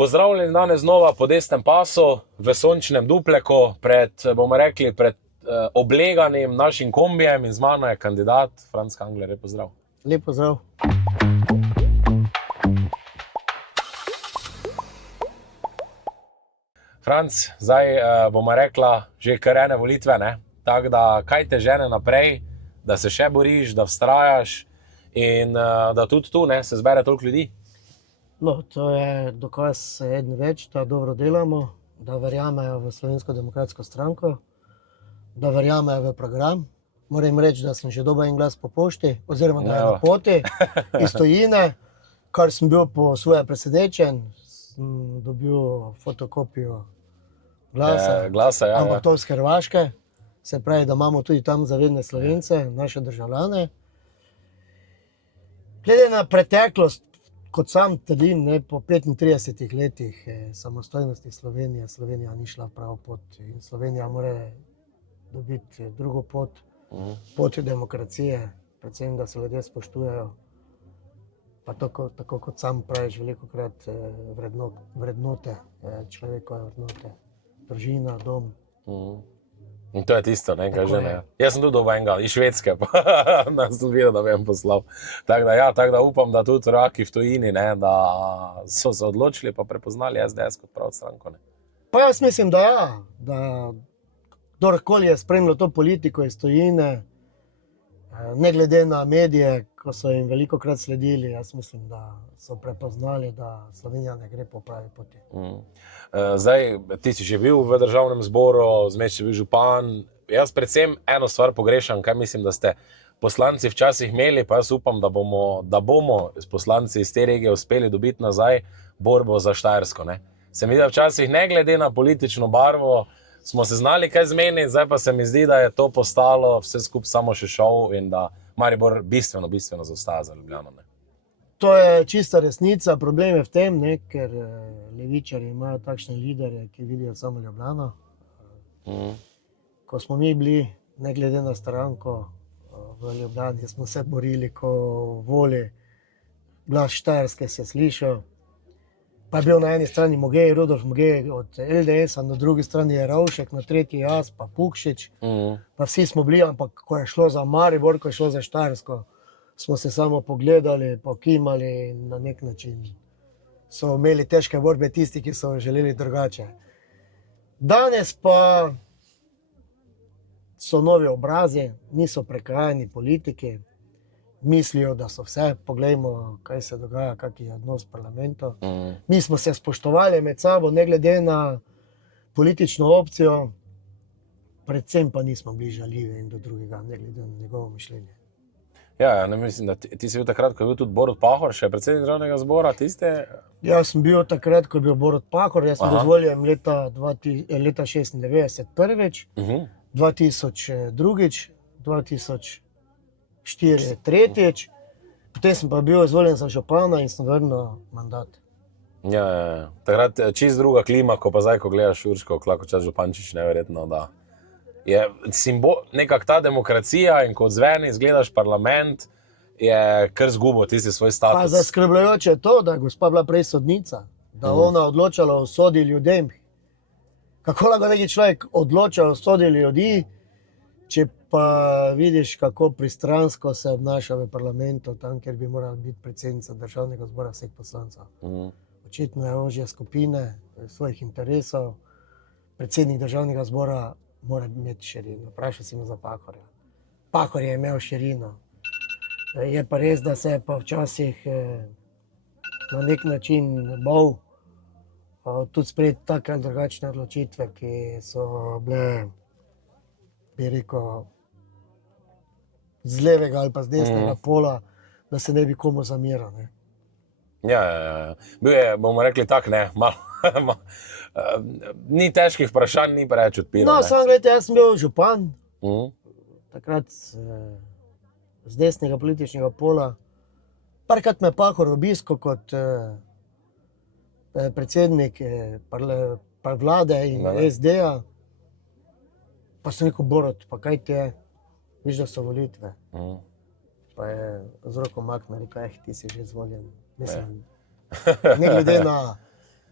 Pozdravljeni danes znova po desnem pasu, v sončnem Dupleku, pred obleganim našim kombijem in z mano je kandidat Franc Kangler. Lep pozdrav. Lep pozdrav. Franc, zdaj bomo rekla že kar ene volitve, ne? Tako da, kaj te žene naprej, da se še boriš, da vztrajaš in da tudi tu se zbere toliko ljudi? No, to je dokaz eden več, da dobro delamo, da verjamejo v Slovensko demokratsko stranko, da verjamejo v program. Moram reči, da sem že dobil en glas po pošti, oziroma da je na poti iz tujine, kar sem bil po svoje presenečen, sem dobil fotokopijo glasa, ampak to iz Hrvaške. Se pravi, da imamo tudi tam zavedne Slovence, naše državljane. Glede na preteklost, kot sam trdim, po 35 letih samostojnosti Slovenije, Slovenija ni šla pravo pot in Slovenija mora dobiti drugo pot, pot demokracije, predvsem, da se ljudje spoštujejo. Pa tako kot sam praviš, velikokrat vrednote, človekove vrednote, družina, dom. In to je tisto, kaj že ne. Jaz sem tudi dobil enega iz Švedske, pa sem tudi videl, da bi jim poslal. Tako da upam, da tudi raki v tujini, da so se odločili pa prepoznali SDS kot pravo stranko. Pa jaz mislim, da ja, da kdorkoli je spremljal to politiko iz tujine, ne glede na medije, ko so jim velikokrat sledili, jaz mislim, da so prepoznali, da Slovenija ne gre po pravi poti. Zdaj, ti si že bil v državnem zboru, zmes si bil župan. Jaz predvsem eno stvar pogrešam, kaj mislim, da ste poslanci včasih imeli, pa jaz upam, da bomo s poslanci iz te regije uspeli dobiti nazaj borbo za Štajersko. Se mi zdi, da včasih ne glede na politično barvo, smo se znali kaj zmeniti, zdaj pa se mi zdi, da je to postalo vse skupaj samo še šov in da Maribor bistveno zaostaja za Ljubljano. To je čista resnica, problem je v tem, ker levičarji imajo takšne liderje, ki vidijo samo Ljubljano. Ko smo mi bili, ne glede na stranko, v Ljubljani smo se borili, ko voli glas Štajerske se slišal. Pa je bil na eni strani Mogej, Rudolf Mogej od LDS-a, na drugi strani je Ravšek, na tretji jaz, pa Pukšič. Pa vsi smo bili, ampak ko je šlo za Maribor, ko je šlo za Štajersko, smo se samo pogledali, pokimali in na nek način so imeli težke borbe tisti, ki so želeli drugače. Danes pa so novi obrazi, niso prekrajani politiki, mislijo, da so vse. Poglejmo, kaj se dogaja, kak je odnos v parlamentu. Mi smo se spoštovali med sabo, ne glede na politično opcijo, predvsem pa nismo bili žaljivi in do drugega, ne glede na njegovo mišljenje. Ja, ne mislim, da ti si bil takrat, ko je bil tudi Borut Pahor, še predsednik državnega zbora, tiste? Jaz sem bil takrat, ko je bil Borut Pahor, jaz sem izvoljen leta 96 prvič, 2000 drugič, 2004 tretjič, potem sem pa bil izvoljen za župana in sem vrnil mandat. Ja. Takrat čist druga klima, ko pa zdaj, ko gledaš Urško Klakočar Župančič, neverjetno, da je simbol, nekak ta demokracija in kot zveni, izgledaš parlament, je kar zgubo tisti svoj status. Pa zaskrbljujoče je to, da je gospa bila prej sodnica, da ona odločala o sodi ljudem. Kako lahko neki človek odloča o sodi ljudi, če pa vidiš, kako pristransko se obnaša v parlamentu, tam, kjer bi morala biti predsednica državnega zbora vseh poslancev. Očitno je ožje skupine, svojih interesov, predsednik državnega zbora mora imeti širino. Vprašal si me za Pahorja. Pahor je imel širino. Je pa res, da se je pa včasih na nek način bal tudi sprejeti take ali drugačne odločitve, ki so bile, bi rekel, z levega ali pa z desnega pola, da se ne bi komu zamiral. Ja. Bil je, bomo rekli tak, malo. Ni težkih vprašanj, ni preveč odpiral. No, samo gledajte, jaz sem bil župan, takrat z desnega političnega pola. Parkrat me Pahor obiskal kot predsednik vlade in SD-ja. Pa sem rekel, Borut, pa kaj ti je? Viš, da so volitve. Pa je z roko maknil, rekel, ti si že izvoljen. Mislim, ne glede na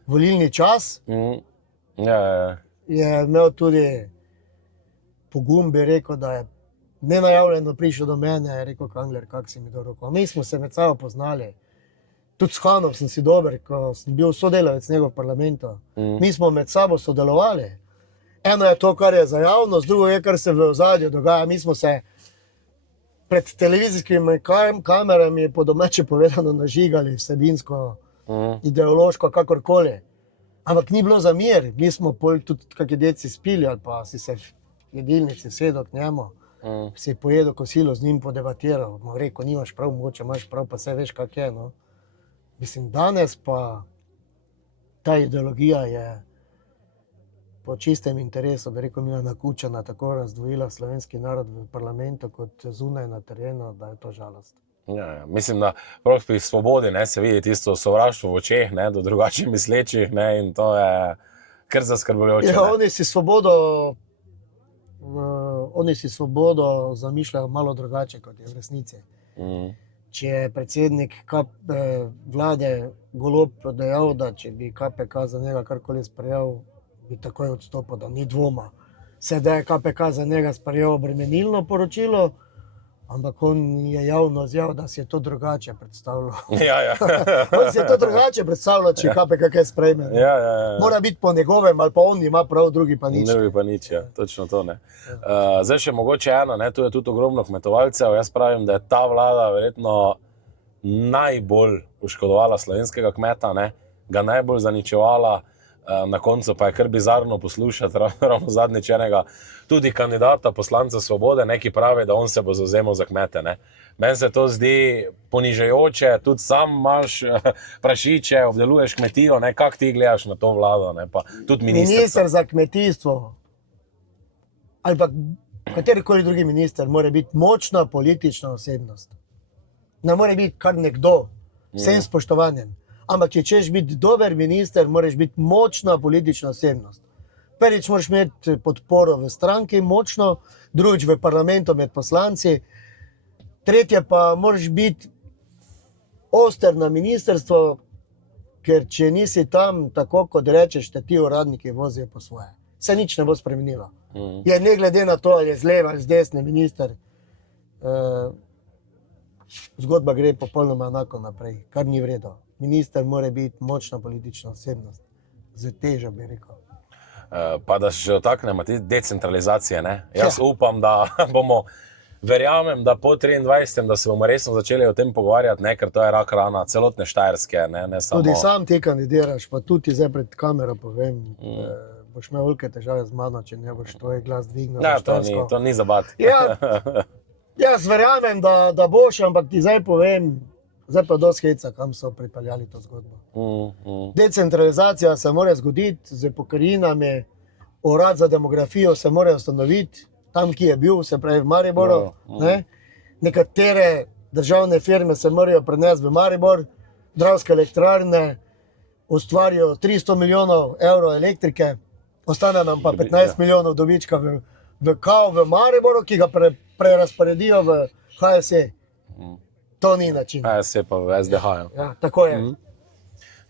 volilni čas, Ja. je imel tudi pogum, bi rekel, da je nenajavljeno prišel do mene, je rekel, Kangler, kak si mi do roko. Mi smo se med sabo poznali. Tudi s Hanom sem si dober, ko sem bil sodelavec njegov v parlamentu. Mi smo med sabo sodelovali. Eno je to, kar je za javnost, drugo je, kar se v ozadju dogaja. Mi smo se pred televizijskimi kamerami, po domače povedano, nažigali vsebinsko, ideološko, kakorkoli. Ampak ni bilo za mir. Mi smo tudi kakšni deci spili ali pa si se v jedilnici sedel k njemu, si pojedel kosilo z njim, podebatiral. Mu rekel, nimaš prav, mogoče imaš prav, pa vse veš, kak je. No. Mislim, danes pa ta ideologija je po čistem interesu, bi rekel, Milana Kučana tako razdvojila slovenski narod v parlamentu kot zunaj na terenu, da je to žalost. Ja. Mislim, da prav pri svobodi se vidi tisto sovraštvo v očeh do drugače mislečih in to je kar zaskrbljujoče. Ja, oni si svobodo zamišljajo malo drugače, kot je v resnici. Če je predsednik vlade Golob dejal, da če bi KPK za njega karkoli sprejel, bi takoj odstopil, da ni dvoma. Sedaj je KPK za njega sprejel obremenilno poročilo, ampak on je javno izjavil, da si je to drugače predstavljal. Ja. On si je to drugače predstavljal, če KPK kaj sprejme. Ja. Mora biti po njegovem, ali pa on ima prav, drugi pa nič. Drugi pa nič, ja. Točno to. Zdaj še mogoče eno, tu je tudi ogromno kmetovalcev. Jaz pravim, da je ta vlada verjetno najbolj poškodovala slovenskega kmeta, ga najbolj zaničevala. Na koncu pa je kar bizarno poslušati ravno zadnjič enega tudi kandidata poslanca Svobode, ki pravi, da on se bo zavzemal za kmete. Meni se to zdi ponižajoče, tudi sam imaš prašiče, obdeluješ kmetijo, kako ti gledaš na to vlado, pa tudi minister za kmetijstvo ali pa katerikoli drugi minister mora biti močna politična osebnost. Ne more biti kar nekdo, vsem spoštovanjem. Ampak če češ biti dober minister, moraš biti močna politična osebnost. Prvič moraš imeti podporo v stranki močno, drugič v parlamentu med poslanci, tretje pa moraš biti oster na ministrstvo, ker če nisi tam, tako kot rečeš, te ti uradniki vozijo po svoje. Se nič ne bo spremenilo. Je ne glede na to, ali je z leva ali z desne minister, zgodba gre popolnoma enako naprej, kar ni v redu. Minister mora biti močna politična osebnost. Z težo bi rekel. Pa da še dotaknemo te decentralizacije. Jaz upam, da bomo, verjamem, da po 23. da se bomo resno začeli o tem pogovarjati, ker to je rak rana celotne Štajerske. Ne samo... Tudi sam ti kandidiraš, pa tudi zdaj pred kamero povem, boš imel velike težave z mano, če ne boš tvoj glas dvignil. Ja, to ni zabat. Ja, jaz verjamem, da boš, ampak ti zdaj povem, zdaj pa dosti heca, kam so pripeljali to zgodbo. Decentralizacija se mora zgoditi z pokrajinami, urad za demografijo se mora ustanoviti, tam, ki je bil, se pravi v Mariboru. Nekatere državne firme se morajo prenesti v Maribor, Dravske elektrarne ustvarijo 300 milijonov evrov elektrike, ostane nam pa 15 milijonov dobička v Mariboru, ki ga prerazporedijo v HSE. To ni način. HSE pa v SDH. Ja, tako je.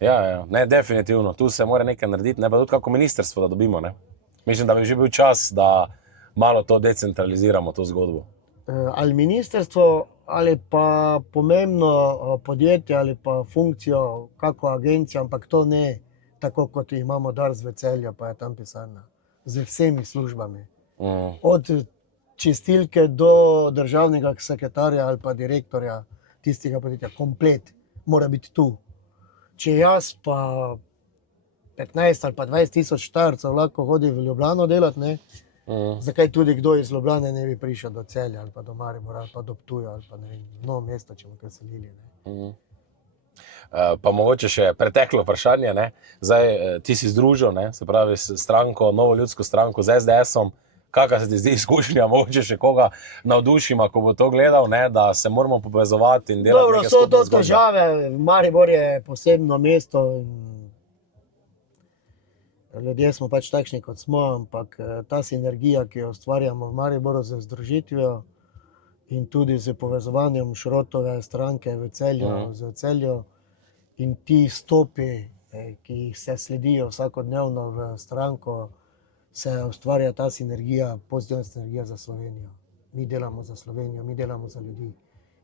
Ja, ne, definitivno. Tu se mora nekaj narediti, ne pa tudi kako ministrstvo, da dobimo. Mislim, da bi že bil čas, da malo to decentraliziramo, to zgodbo. Ali ministrstvo, ali pa pomembno podjetje, ali pa funkcijo, kako agencijo, ampak to ne tako, kot imamo Dars v Celju, pa je tam pisarna. Z vsemi službami. Od čistilke do državnega sekretarja ali pa direktorja tistega podjetja. Komplet mora biti tu. Če jaz pa 15 ali pa 20 tisoč Štajercev lahko hodi v Ljubljano delati, zakaj tudi kdo iz Ljubljane ne bi prišel do Celja ali pa do Maribora ali pa do Ptuja ali pa ne vem, Novo mesto, če bomo preselili. Pa mogoče še preteklo vprašanje. Zdaj ti si združil, se pravi stranko, Novo ljudsko stranko z SDS-om. Kakšna se ti zdi izkušnja, mogoče še koga navdušima, ko bo to gledal, da se moramo povezovati in delati neke skupne zgodbe? Dobro, so to težave. Maribor je posebno mesto in ljudje smo pač takšni, kot smo, ampak ta sinergija, ki jo ustvarjamo v Mariboru z združitvijo in tudi z povezovanjem Šrotove stranke v Celju in ti stopi ki jih se sledijo vsakodnevno v stranko, se ustvarja ta sinergija, pozitivna sinergija za Slovenijo. Mi delamo za Slovenijo, mi delamo za ljudi.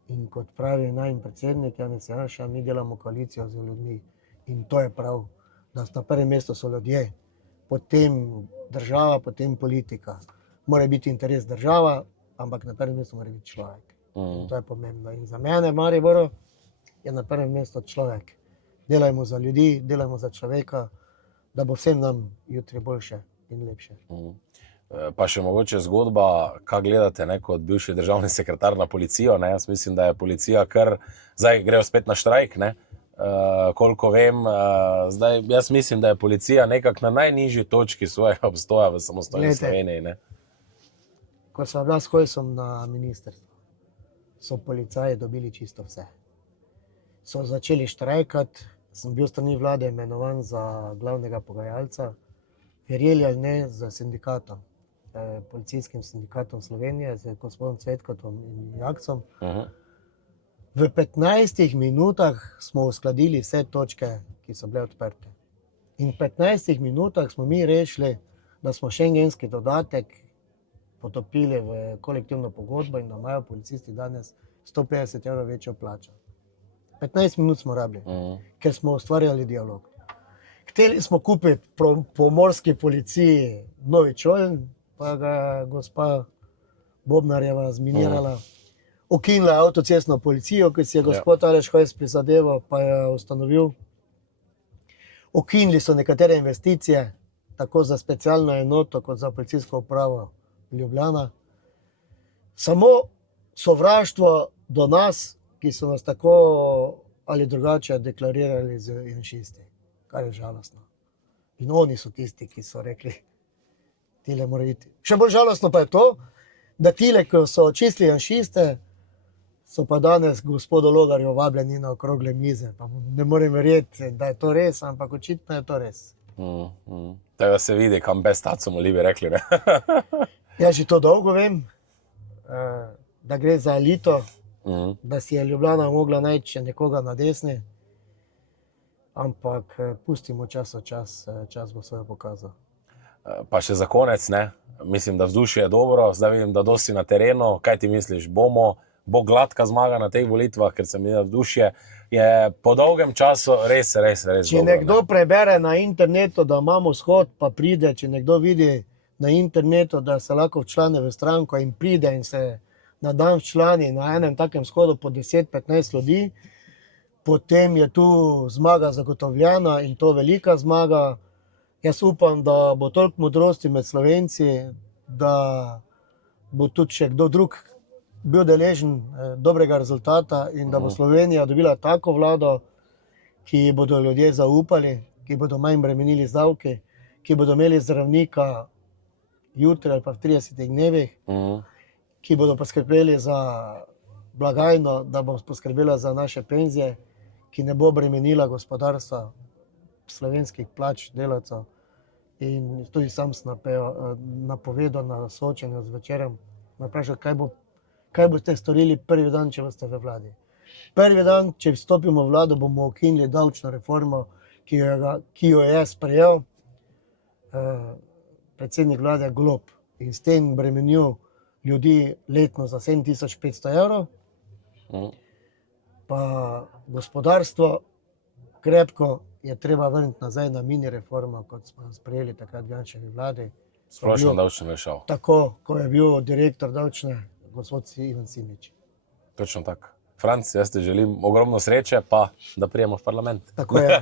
In kot pravi najin predsednik Janez Janša, mi delamo koalicijo z ljudmi. In to je prav, da na prvem mestu so ljudje, potem država, potem politika. Mora biti interes država, ampak na prvem mestu mora biti človek. In to je pomembno. In za mene, Mariboru, je na prvem mestu človek. Delajmo za ljudi, delajmo za človeka, da bo vsem nam jutri boljše in lepše. Pa še mogoče zgodba, kaj gledate, ne, kot bivši državni sekretar na policijo, ne? Jaz mislim, da je policija kar, zdaj grejo spet na štrajk, ne? Koliko vem, zdaj jaz mislim, da je policija nekako na najnižji točki svojega obstoja v samostojni Sloveniji, ne? Ko sem bila s Hojsom na ministrstvu, so policaji dobili čisto vse. So začeli štrajkati, sem bil strani vlade imenovan za glavnega pogajalca, verjeli ali ne, z sindikatom, policijskim sindikatom Slovenije, z gospodom Cvetkotom in Jakcom. V 15 minutah smo uskladili vse točke, ki so bile odprte. In v 15 minutah smo mi rešili, da smo šengenski dodatek potopili v kolektivno pogodbo in da imajo policisti danes 150 € večjo plačo. 15 minut smo rabili, ker smo ustvarjali dialog. Hteli smo kupiti pomorski policiji novi čoln, pa ga je gospa Bobnarjeva zminirala. Ukinila je avtocestno policijo, ki si je gospod Aleš Hojs prizadeval, pa je ustanovil. Ukinili so nekatere investicije, tako za specialno enoto, kot za policijsko upravo Ljubljana. Samo sovraštvo do nas, ki so nas tako ali drugače deklarirali z janšisti, kar je žalostno. In oni so tisti, ki so rekli, tile mora iti. Še bolj žalostno pa je to, da tile, ko so očistili janšiste, so pa danes gospodu Logarju vabljeni na okrogle mize. Pa ne morem verjeti, da je to res, ampak očitno je to res. Tega se vidi, kam bez tacom li bi rekli, ne? Jaz že to dolgo vem, da gre za elito, da si je Ljubljana mogla najti še nekoga na desni, ampak pustimo čas, čas bo svoje pokazal. Pa še za konec, ne? Mislim, da vzdušje je dobro, zdaj vidim, da dosti na terenu. Kaj ti misliš, bo gladka zmaga na teh volitvah, ker se mi da vzdušje je po dolgem času res Če dobro, nekdo prebere na internetu, da imamo shod, pa pride, če nekdo vidi na internetu, da se lahko včlani v stranko in pride in se na dan včlani na enem takem shodu po 10-15 ljudi, potem je tu zmaga zagotovljena in to velika zmaga. Jaz upam, da bo toliko modrosti med Slovenci, da bo tudi še kdo drug bil deležen dobrega rezultata in da bo Slovenija dobila tako vlado, ki bodo ljudje zaupali, ki bodo manj bremenili z davki, ki bodo imeli zdravnika jutri ali pa v 30 dnevih, ki bodo poskrbeli za blagajno, da bo poskrbela za naše penzije, ki ne bo bremenila gospodarstva, slovenskih plač delavcev. In tudi sam sem napovedal na soočenju z Večerom, me vprašal, kaj boste storili prvi dan, če boste v vladi. Prvi dan, če vstopimo v vlado, bomo ukinili davčno reformo, ki jo je sprejel predsednik vlade Golob in s tem bremenil ljudi letno za 7500 €. Pa gospodarstvo krepko je treba vrniti nazaj na mini reformo, kot smo sprejeli takrat v Janševi vladi. Splošno davčno olajšavo. Tako, ko je bil direktor davčne gospod Ivan Simič. Točno tako. Franc, jaz ti želim ogromno sreče, pa da prijemo v parlament. Tako je.